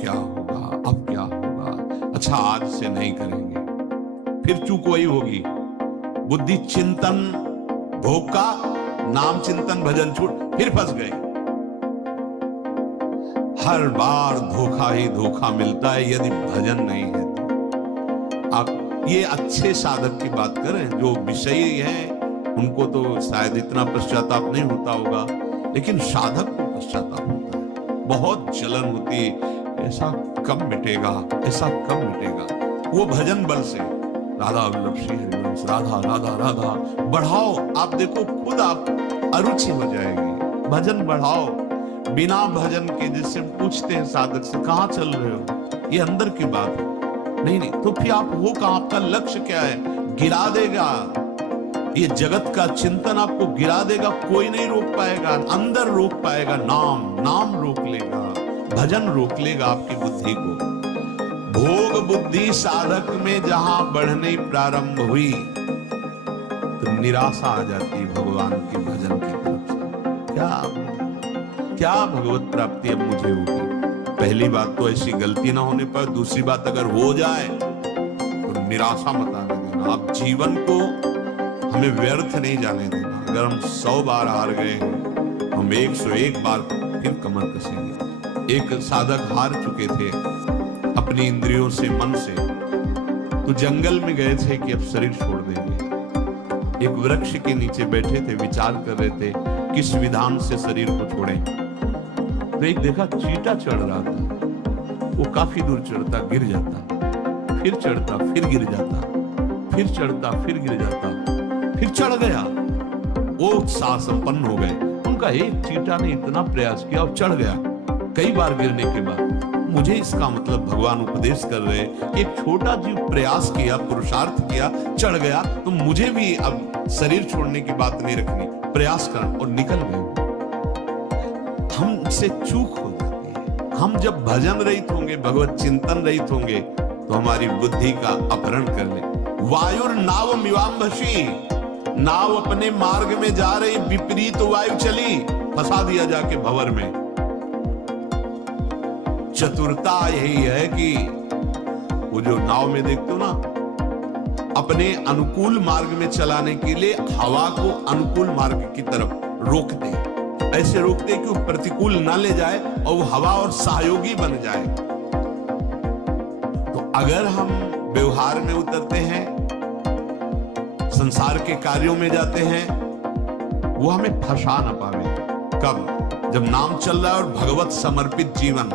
क्या होगा, अब क्या होगा, अच्छा आज से नहीं करेंगे, फिर चूक वही होगी। बुद्धि चिंतन भोग का, नाम चिंतन भजन छूट, फिर फंस गए। हर बार धोखा ही धोखा मिलता है यदि भजन नहीं है तो। आप ये अच्छे साधक की बात करें, जो विषयी हैं उनको तो शायद इतना पश्चाताप नहीं होता होगा, लेकिन साधक को पश्चाताप होता है, बहुत जलन होती है, ऐसा कब मिटेगा, ऐसा कब मिटेगा। वो भजन बल से राधा वल्लभ श्री हरिवंश, राधा राधा राधा बढ़ाओ। आप देखो खुद आप अरुचि हो जाएगी, भजन बढ़ाओ। बिना भजन के जिससे पूछते हैं साधक से कहां चल रहे हो, ये अंदर की बात है। नहीं तो फिर आप हो कहां, आपका लक्ष्य क्या है, गिरा देगा ये जगत का चिंतन, आपको गिरा देगा, कोई नहीं रोक पाएगा। अंदर रोक पाएगा नाम रोक लेगा, भजन रोक लेगा आपकी बुद्धि को। भोग बुद्धि साधक में जहां बढ़ने प्रारंभ हुई तो निराशा आ जाती भगवान के भजन की तरफ से। क्या भगवत प्राप्ति अब मुझे होगी। पहली बात तो ऐसी गलती ना होने पर, दूसरी बात अगर हो जाए तो निराशा मत आने देना। आप जीवन को हमें व्यर्थ नहीं जाने देना। अगर हम 100 बार हार गए हैं, हम 101 बार फिर कमर कसेंगे। एक साधक हार चुके थे अपनी इंद्रियों से, मन से, तो जंगल में गए थे कि अब शरीर छोड़ देंगे। एक वृक्ष के नीचे बैठे थे, विचार कर रहे थे किस विधान से शरीर को छोड़ें। तो एक देखा चींटा चढ़ रहा था, वो काफी दूर चढ़ता, गिर जाता, फिर चढ़ता, फिर गिर जाता, फिर चढ़ता, फिर गिर जाता, फिर चढ़ गया। वो उत्साह संपन्न हो गए। उनका एक चींटा ने इतना प्रयास किया और चढ़ गया। कई बार गिरने के बाद मुझे इसका मतलब भगवान उपदेश कर रहे कि एक छोटा जीव प्रयास किया, पुरुषार्थ किया, चढ़ गया, तो मुझे भी अब शरीर छोड़ने की बात नहीं रखनी, प्रयास कर, और निकल गए। हमसे चूक हो जाती है। हम जब भजन रहित होंगे, भगवत चिंतन रहित होंगे, तो हमारी बुद्धि का अपहरण कर ले। वायुर नाव मिवाम्भसी, नाव अपने मार्ग में जा रही, विपरीत वायु चली, फंसा दिया जाके भंवर में। चतुरता यही है कि वो जो नाव में देखते हो ना, अपने अनुकूल मार्ग में चलाने के लिए हवा को अनुकूल मार्ग की तरफ रोकते, ऐसे रोकते कि वो प्रतिकूल ना ले जाए और वो हवा और सहयोगी बन जाए। तो अगर हम व्यवहार में उतरते हैं, संसार के कार्यों में जाते हैं, वो हमें फंसा ना पावे। कब? जब नाम चल रहा है और भगवत समर्पित जीवन,